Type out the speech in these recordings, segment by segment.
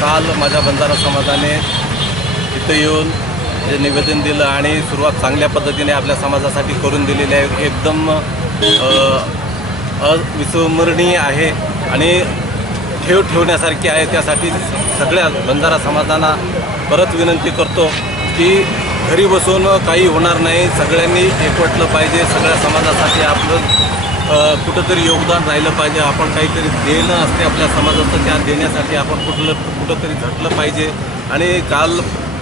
काल माझ्या बंजारा समाजाने इथं येऊन जे निवेदन दिलं आणि सुरुवात चांगल्या पद्धतीने आपल्या समाजासाठी करून दिलेली आहे. एकदम अविस्मरणीय आहे आणि ठेव ठेवण्यासारखी आहे. त्यासाठी सगळ्या बंजारा समाजांना परत विनंती करतो की घरी बसून काही होणार नाही. सगळ्यांनी एकवटलं पाहिजे. सगळ्या समाजासाठी आपलं कुठंतरी योगदान राहिलं पाहिजे. आपण काहीतरी देणं असते आपल्या समाजाचं त्या देण्यासाठी आपण कुठलं कुठंतरी झटलं पाहिजे. आणि काल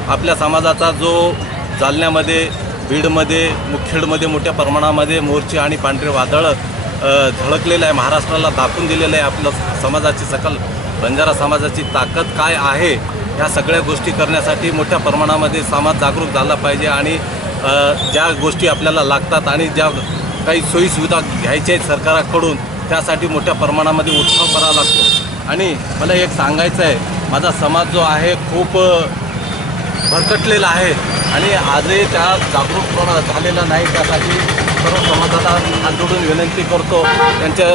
आपल्या समाजाचा जो जालन्यामध्ये बीडमध्ये मुखेडमध्ये मोठ्या प्रमाणामध्ये मोर्चे आणि पांढरे वादळं झळकलेलं आहे. महाराष्ट्राला दाखवून दिलेलं आहे आपलं समाजाची सकल बंजारा समाजाची ताकद काय आहे ह्या सगळ्या गोष्टी करण्यासाठी मोठ्या प्रमाणामध्ये समाज जागरूक झाला पाहिजे. आणि ज्या गोष्टी आपल्याला लागतात आणि ज्या काही सोयीसुविधा घ्यायच्या आहेत सरकाराकडून त्यासाठी मोठ्या प्रमाणामध्ये उत्साह करावा लागतो. आणि मला एक सांगायचं आहे माझा समाज जो आहे खूप भरकटलेला आहे. आणि आजही त्या जागरूकपणा झालेला नाही त्यासाठी सर्व समाजाला हात जोडून विनंती करतो. त्यांच्या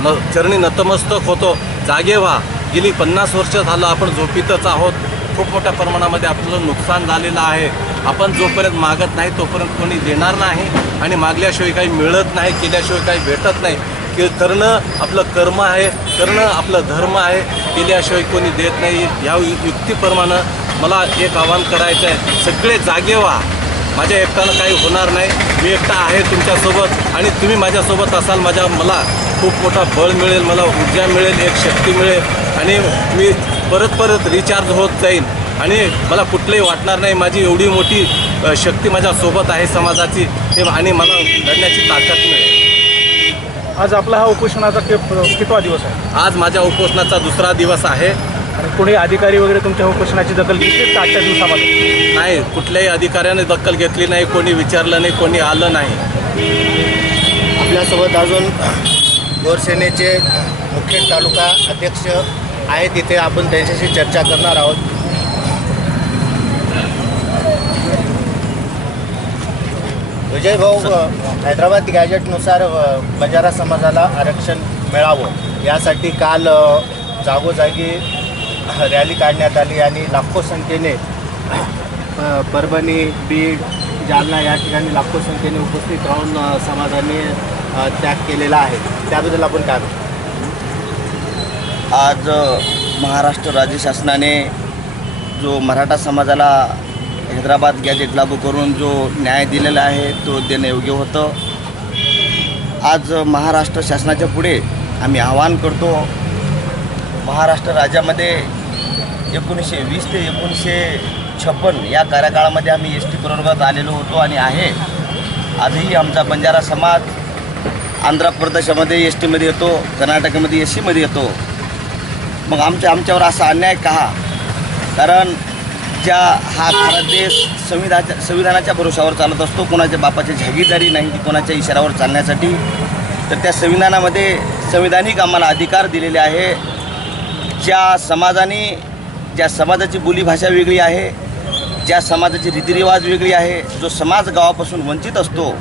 न चरणी नतमस्तक होतो. जागे व्हा. गेली पन्नास वर्ष झालं आपण झोपीतच आहोत. खूप मोठ्या प्रमाणामध्ये आपलं नुकसान झालेलं आहे. आपण जोपर्यंत मागत नाही तोपर्यंत कोणी देणार नाही आणि मागल्याशिवाय काही मिळत नाही केल्याशिवाय काही भेटत नाही. की करणं आपलं कर्म आहे करणं आपलं धर्म आहे केल्याशिवाय कोणी देत नाही. ह्या युक्तीप्रमाणे मला एक आवाहन करायचं आहे. सगळे जागे व्हा. माझ्या एकट्यानं काही होणार नाही. मी एकटा आहे तुमच्यासोबत आणि तुम्ही माझ्यासोबत असाल माझ्या मला खूप मोठा बळ मिळेल मला ऊर्जा मिळेल एक शक्ती मिळेल आणि मी परत परत रिचार्ज होत जाईन आणि मला कुठलंही वाटणार नाही माझी एवढी मोठी शक्ती माझ्यासोबत आहे समाजाची हे आणि मला लढण्याची ताकद मिळेल. आज आपला हा उपोषणाचा कितवा दिवस आहे? आज माझ्या उपोषणाचा दुसरा दिवस आहे. आणि कोणी अधिकारी वगैरे तुमच्या उपोषणाची दखल घेतली का आजच्या दिवसामध्ये? नाही कुठल्याही अधिकाऱ्याने दखल घेतली नाही कोणी विचारलं नाही कोणी आलं नाही. आपल्यासोबत अजून गोरसेनेचे मुख्य तालुका अध्यक्ष आहे तिथे आपण त्यांच्याशी चर्चा करणार आहोत. विजय भाऊ हैदराबाद गॅजेटनुसार बंजारा समाजाला आरक्षण मिळावं. यासाठी काल जागोजागी रॅली काढण्यात आली आणि लाखो संख्येने परभणी बीड जालना या ठिकाणी लाखो संख्येने उपस्थित राहून समाजाने त्याग केलेला आहे. त्याबद्दल आपण काय म्हणतो? आज महाराष्ट्र राज्य शासनाने जो मराठा समाजाला हैदराबाद गॅजेट लागू करून जो न्याय दिलेला आहे तो देणं योग्य होतं. आज महाराष्ट्र शासनाच्या पुढे आम्ही आवाहन करतो महाराष्ट्र राज्यामध्ये एकोणीसशे वीस ते एकोणीसशे छप्पन या कार्यकाळामध्ये आम्ही एस टी प्रवर्गात आलेलो होतो आणि आहे. आजही आमचा बंजारा समाज आंध्र प्रदेशामध्ये एस टीमध्ये येतो कर्नाटकामध्ये एस सीमध्ये येतो. मग आमच्या आमच्यावर असा अन्याय का कारण ज्या हा भारत देश संविधानाच्या संविधानाच्या भरोशावर चालत असतो कोणाच्या बापाची जागीरदारी नाही की कोणाच्या इशारावर चालण्यासाठी तर त्या संविधानामध्ये संविधानिक आम्हाला अधिकार दिलेले आहे. ज्या समाजाने ज्या समाजाची बोलीभाषा वेगळी आहे ज्या समाजाची रीतिरिवाज वेगळी आहे जो समाज गावापासून वंचित असतो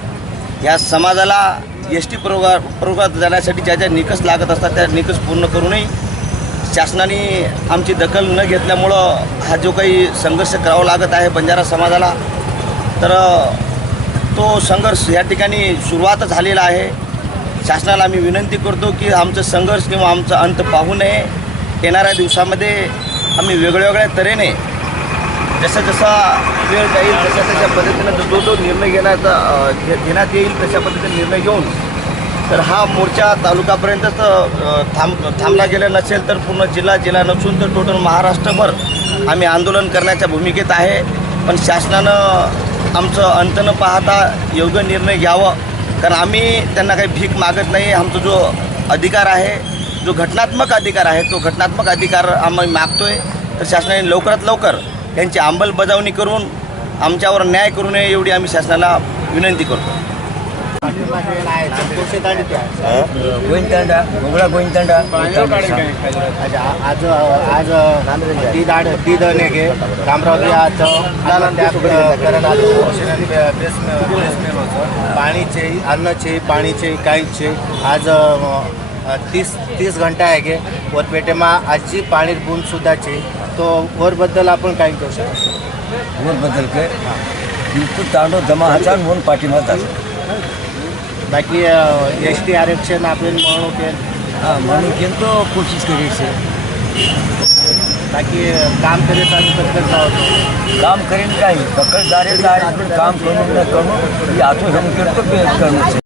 या समाजाला एस टी प्रवर्गा प्रवर्गात जाण्यासाठी ज्या ज्या निकष लागत असतात त्या निकष पूर्ण करूनही शासनाने आमची दखल न घेतल्यामुळं हा जो काही संघर्ष करावा लागत आहे बंजारा समाजाला तर तो संघर्ष या ठिकाणी सुरुवात झालेला आहे. शासनाला आम्ही विनंती करतो की आमचं संघर्ष किंवा आमचा अंत पाहू नये. येणाऱ्या दिवसामध्ये आम्ही वेगवेगळ्या तऱ्हेने जसं जसा वेळ जाईल तशा तशा पद्धतीनं जो जो निर्णय घेण्याचा घे- घेण्यात येईल तशा पद्धतीने निर्णय घेऊन तर हा मोर्चा तालुकापर्यंतच थांब थांबला गेला नसेल तर पूर्ण जिल्हा जिल्हा नसून तर टोटल महाराष्ट्रभर आम्ही आंदोलन करण्याच्या भूमिकेत आहे. पण शासनानं आमचं अंत न पाहता योग्य निर्णय घ्यावं. कारण आम्ही त्यांना काही भीक मागत नाही. आमचा जो अधिकार आहे जो घटनात्मक अधिकार आहे तो घटनात्मक अधिकार आम्ही मागतो आहे तर शासनाने लवकरात लवकर त्यांची अंमलबजावणी करून आमच्यावर न्याय करू नये एवढी आम्ही शासनाला विनंती करतो. गोविंदतांडा गोगळा गोविंदतांडा अच्छा आज आज ती दाड ती दन घे रामराव आज आज औषधाने बेस बेस मेल पाणीचे अन्नचे पाणीचे काहीचे आज तीस तीस घंटा आहे गे वरपेटेમાં आजची पाणी बूंद सुद्धा छे તો आपण काही करू शकतो? वरबद्दल काय? बिलकुल तांडव जमा हजार म्हणून पाठिंबा બાકી એસટી આરક્ષણ આપેલ માણું કે હા માણું કેમ તો કોશિશ કરી છે. બાકી કામ કરે તો કરતા હતો કામ કરીને કાંઈ પકડ કામ કરવું ને કરવું એ આખું સમજણ તો કરવું છે?